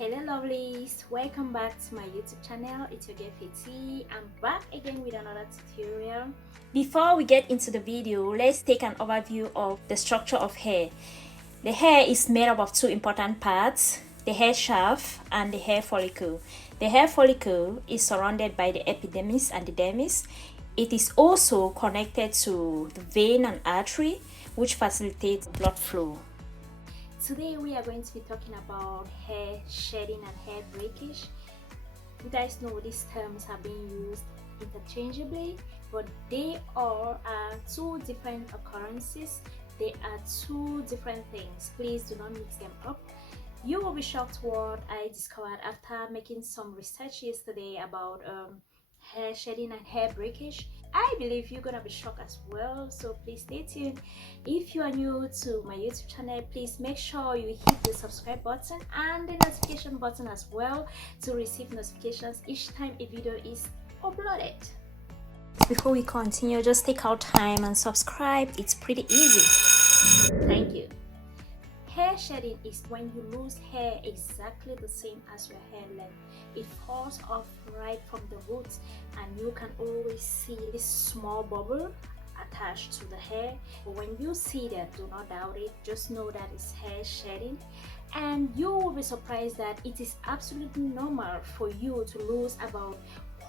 Hello lovelies, welcome back to my YouTube channel. It's your girl Fiti. I'm back again with another tutorial. Before we get into the video, let's take an overview of the structure of hair. The hair is made up of two important parts, the hair shaft and the hair follicle. The hair follicle is surrounded by the epidermis and the dermis. It is also connected to the vein and artery, which facilitates blood flow. Today we are going to be talking about hair shedding and hair breakage. You guys know these terms have been used interchangeably, but they are two different occurrences. They are two different things. Please do not mix them up. You will be shocked what I discovered after making some research yesterday about hair shedding and hair breakage. I believe you're gonna be shocked as well, so please stay tuned. If you are new to my YouTube channel, please make sure you hit the subscribe button and the notification button as well to receive notifications each time a video is uploaded. Before we continue, just take out time and subscribe. It's pretty easy. Thank you. Hair shedding is when you lose hair exactly the same as your hair length. It falls off right from the roots, and you can always see this small bubble attached to the hair. When you see that, do not doubt it. Just know that it's hair shedding, and you will be surprised that it is absolutely normal for you to lose about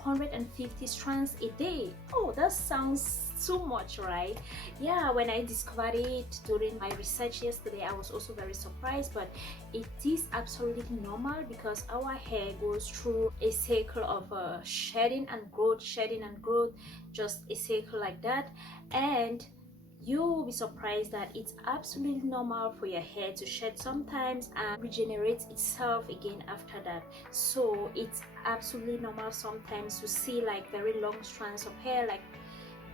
150 strands a day. Oh, that sounds too much, right? Yeah, when I discovered it during my research yesterday, I was also very surprised, but it is absolutely normal because our hair goes through a cycle of shedding and growth, just a cycle like that. And you will be surprised that it's absolutely normal for your hair to shed sometimes and regenerate itself again after that. So it's absolutely normal sometimes to see like very long strands of hair, like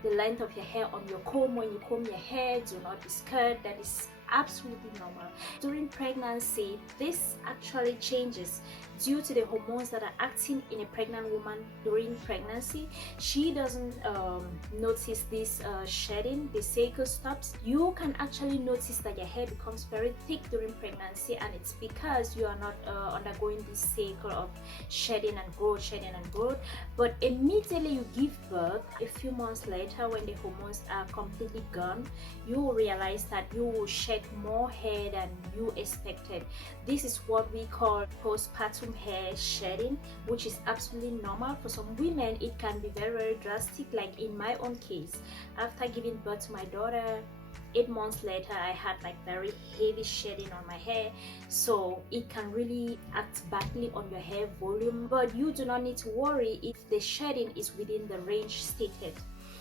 the length of your hair on your comb. When you comb your hair, do not be scared. That is absolutely normal. During pregnancy, this actually changes due to the hormones that are acting in a pregnant woman during pregnancy. She doesn't notice this shedding. The cycle stops. You can actually notice that your hair becomes very thick during pregnancy, and it's because you are not undergoing this cycle of shedding and growth. But immediately you give birth, a few months later, when the hormones are completely gone, you will realize that you will shed more hair than you expected. This is what we call postpartum hair shedding, which is absolutely normal. For some women, it can be very drastic, like in my own case. After giving birth to my daughter, 8 months later, I had like very heavy shedding on my hair, so it can really act badly on your hair volume. But you do not need to worry if the shedding is within the range stated.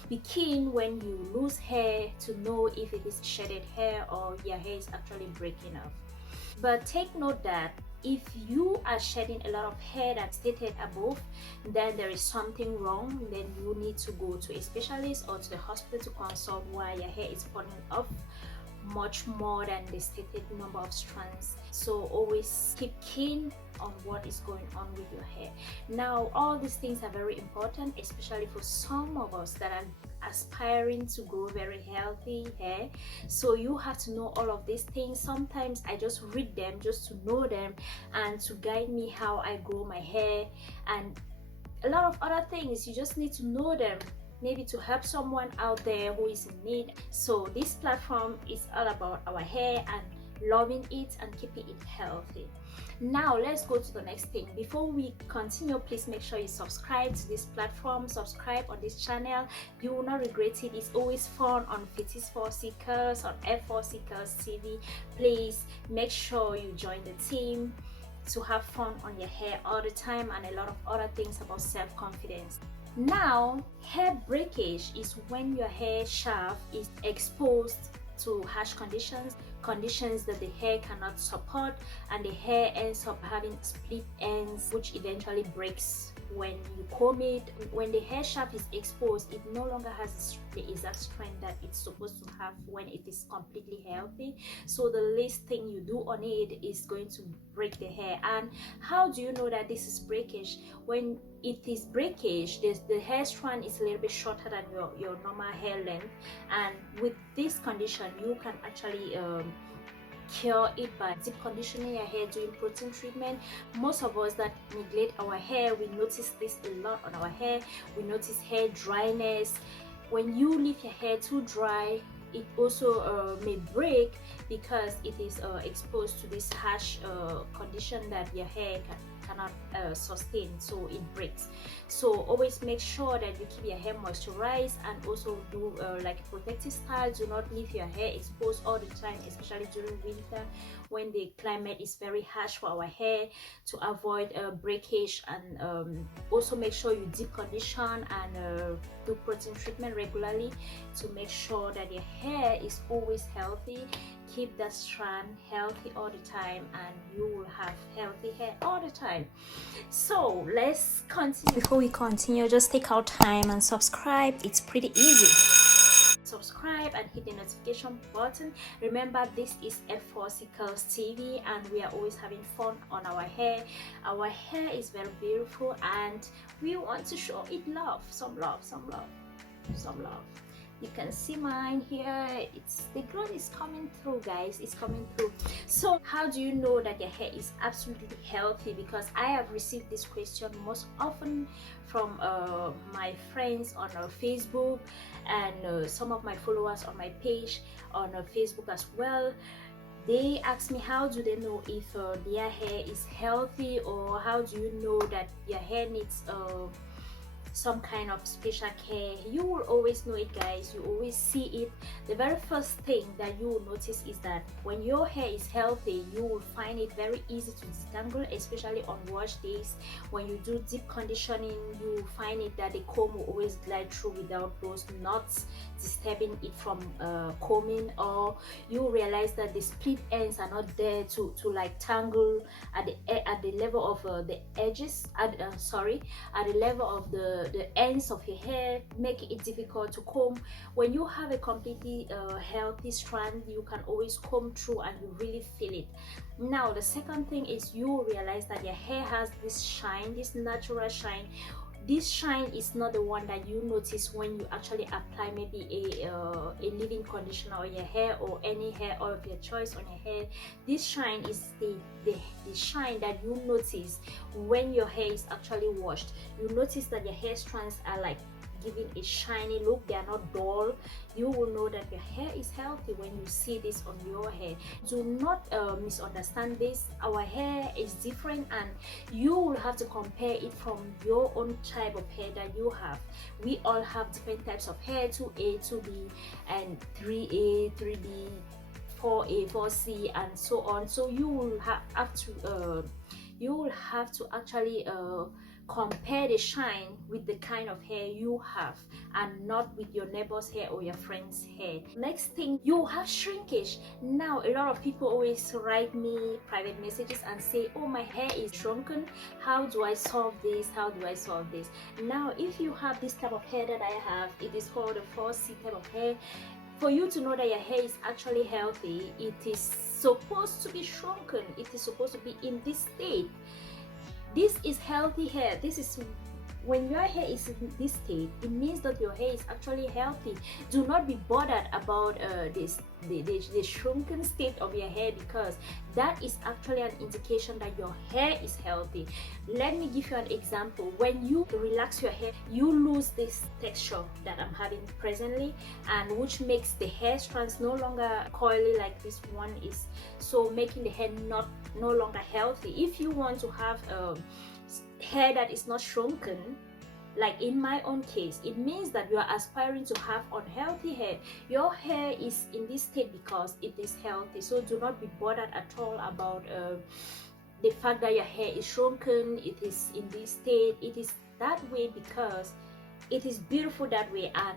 Be keen when you lose hair to know if it is shedded hair or your hair is actually breaking off. But take note that if you are shedding a lot of hair that's stated above, then there is something wrong. Then you need to go to a specialist or to the hospital to consult why your hair is falling off much more than the stated number of strands. So always keep keen on what is going on with your hair. Now, all these things are very important, especially for some of us that are aspiring to grow very healthy hair. So you have to know all of these things. Sometimes I just read them just to know them and to guide me how I grow my hair, and a lot of other things. You just need to know them, maybe to help someone out there who is in need. So this platform is all about our hair and loving it and keeping it healthy. Now let's go to the next thing. Before we continue, please make sure you subscribe to this platform, subscribe on this channel. You will not regret it. It's always fun on Fiti's 4Ckers, on F4Ckers TV. Please make sure you join the team to have fun on your hair all the time, and a lot of other things about self-confidence. Now, hair breakage is when your hair shaft is exposed to harsh conditions that the hair cannot support, and the hair ends up having split ends, which eventually breaks when you comb it. When the hair shaft is exposed, it no longer has the exact strength that it's supposed to have when it is completely healthy. So the least thing you do on it is going to break the hair. And how do you know that this is breakage? When it is breakage, the hair strand is a little bit shorter than your normal hair length, and with this condition you can actually cure it by deep conditioning your hair, doing protein treatment. Most of us that neglect our hair, we notice this a lot on our hair. We notice hair dryness. When you leave your hair too dry, it also may break because it is exposed to this harsh condition that your hair cannot sustain, so it breaks. So always make sure that you keep your hair moisturized, and also do like protective style. Do not leave your hair exposed all the time, especially during winter when the climate is very harsh for our hair, to avoid breakage. And also make sure you deep condition and do protein treatment regularly to make sure that your hair is always healthy. Keep the strand healthy all the time, and you will have healthy hair all the time. So let's continue. Before we continue, just take our time and subscribe. It's pretty easy. Subscribe and hit the notification button. Remember, this is 𝐓𝐫𝐶𝐞𝐝 TV, and we are always having fun on our hair. Our hair is very beautiful, and we want to show it love. Some love, some love, some love. You can see mine here. It's the growth is coming through, guys. It's coming through. So how do you know that your hair is absolutely healthy? Because I have received this question most often from my friends on Facebook, and some of my followers on my page on Facebook as well. They ask me, how do they know if their hair is healthy, or how do you know that your hair needs some kind of special care? You will always know it, guys. You always see it. The very first thing that you will notice is that when your hair is healthy, you will find it very easy to detangle, especially on wash days. When you do deep conditioning, you will find it that the comb will always glide through without those knots disturbing it from combing, or you realize that the split ends are not there to like tangle at the level of the edges, at the level of the ends of your hair, making it difficult to comb. When you have a completely healthy strand, you can always comb through and you really feel it. Now the second thing is, you realize that your hair has this shine, this natural shine. This shine is not the one that you notice when you actually apply maybe a leave-in conditioner on your hair, or any hair oil of your choice on your hair. This shine is the shine that you notice when your hair is actually washed. You notice that your hair strands are like giving a shiny look. They are not dull. You will know that your hair is healthy when you see this on your hair. Do not misunderstand this. Our hair is different, and you will have to compare it from your own type of hair that you have. We all have different types of hair, 2A, 2B, and 3A, 3B, 4A, 4C, and so on. So you will have to actually compare the shine with the kind of hair you have, and not with your neighbor's hair or your friend's hair. Next thing, you have shrinkage. Now a lot of people always write me private messages and say, oh, my hair is shrunken, how do I solve this, how do I solve this? Now if you have this type of hair that I have, it is called a 4C type of hair. For you to know that your hair is actually healthy, it is supposed to be shrunken. It is supposed to be in this state. This is healthy hair. This is when your hair is in this state, it means that your hair is actually healthy. Do not be bothered about the shrunken state of your hair, because that is actually an indication that your hair is healthy. Let me give you an example. When you relax your hair, you lose this texture that I'm having presently, and which makes the hair strands no longer coily like this one is, so making the hair no longer healthy. If you want to have hair that is not shrunken, like in my own case, it means that you are aspiring to have unhealthy hair. Your hair is in this state because it is healthy. So do not be bothered at all about the fact that your hair is shrunken. It is in this state. It is that way because it is beautiful that way, and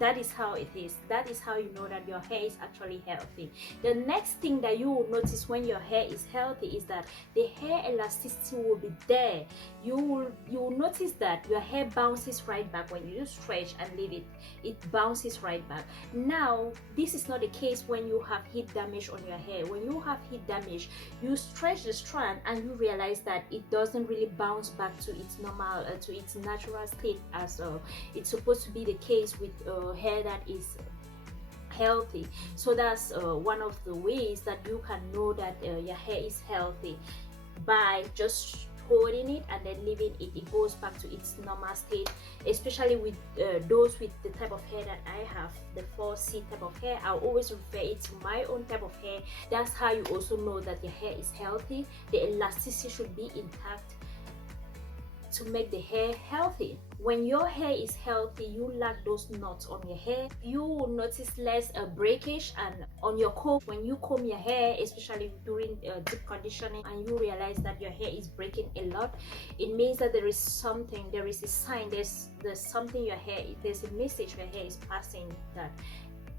that is how it is. That is how you know that your hair is actually healthy. The next thing that you will notice when your hair is healthy is that the hair elasticity will be there. You will notice that your hair bounces right back when you stretch and leave it. It bounces right back. Now this is not the case when you have heat damage on your hair. When you have heat damage, you stretch the strand and you realize that it doesn't really bounce back to its normal, to its natural state as it's supposed to be the case with hair that is healthy. So that's one of the ways that you can know that your hair is healthy, by just holding it and then leaving it. It goes back to its normal state, especially with those with the type of hair that I have, the 4C type of hair. I'll always refer it to my own type of hair. That's how you also know that your hair is healthy. The elasticity should be intact to make the hair healthy. When your hair is healthy, you lack those knots on your hair. You will notice less breakage and on your comb. When you comb your hair, especially during deep conditioning, and you realize that your hair is breaking a lot, it means that there is something, there is a sign, there's something your hair, there's a message your hair is passing that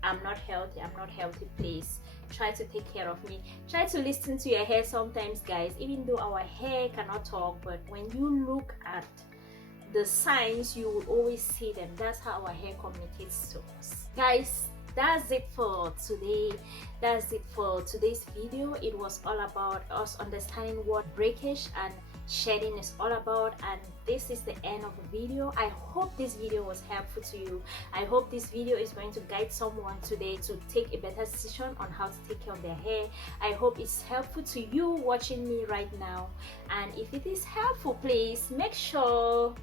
I'm not healthy, please try to take care of me. Try to listen to your hair sometimes, guys. Even though our hair cannot talk, but when you look at the signs, you will always see them. That's how our hair communicates to us, guys. That's it for today. That's it for today's video. It was all about us understanding what breakage and shedding is all about, and this is the end of the video. I hope this video was helpful to you. I hope this video is going to guide someone today to take a better decision on how to take care of their hair. I hope it's helpful to you watching me right now, and if it is helpful, please make sure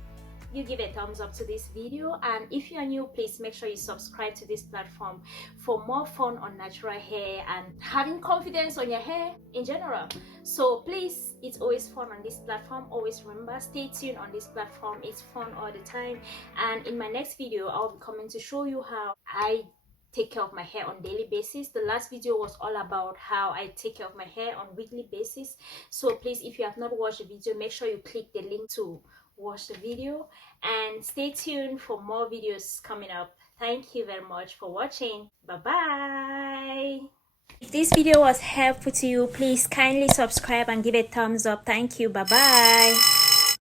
you give a thumbs up to this video, and if you are new, please make sure you subscribe to this platform for more fun on natural hair and having confidence on your hair in general. So please, it's always fun on this platform. Always remember, stay tuned on this platform. It's fun all the time, and in my next video I'll be coming to show you how I take care of my hair on daily basis. The last video was all about how I take care of my hair on weekly basis. So please, if you have not watched the video, make sure you click the link to watch the video, and stay tuned for more videos coming up. Thank you very much for watching. Bye bye. If this video was helpful to you, please kindly subscribe and give a thumbs up. Thank you. Bye bye.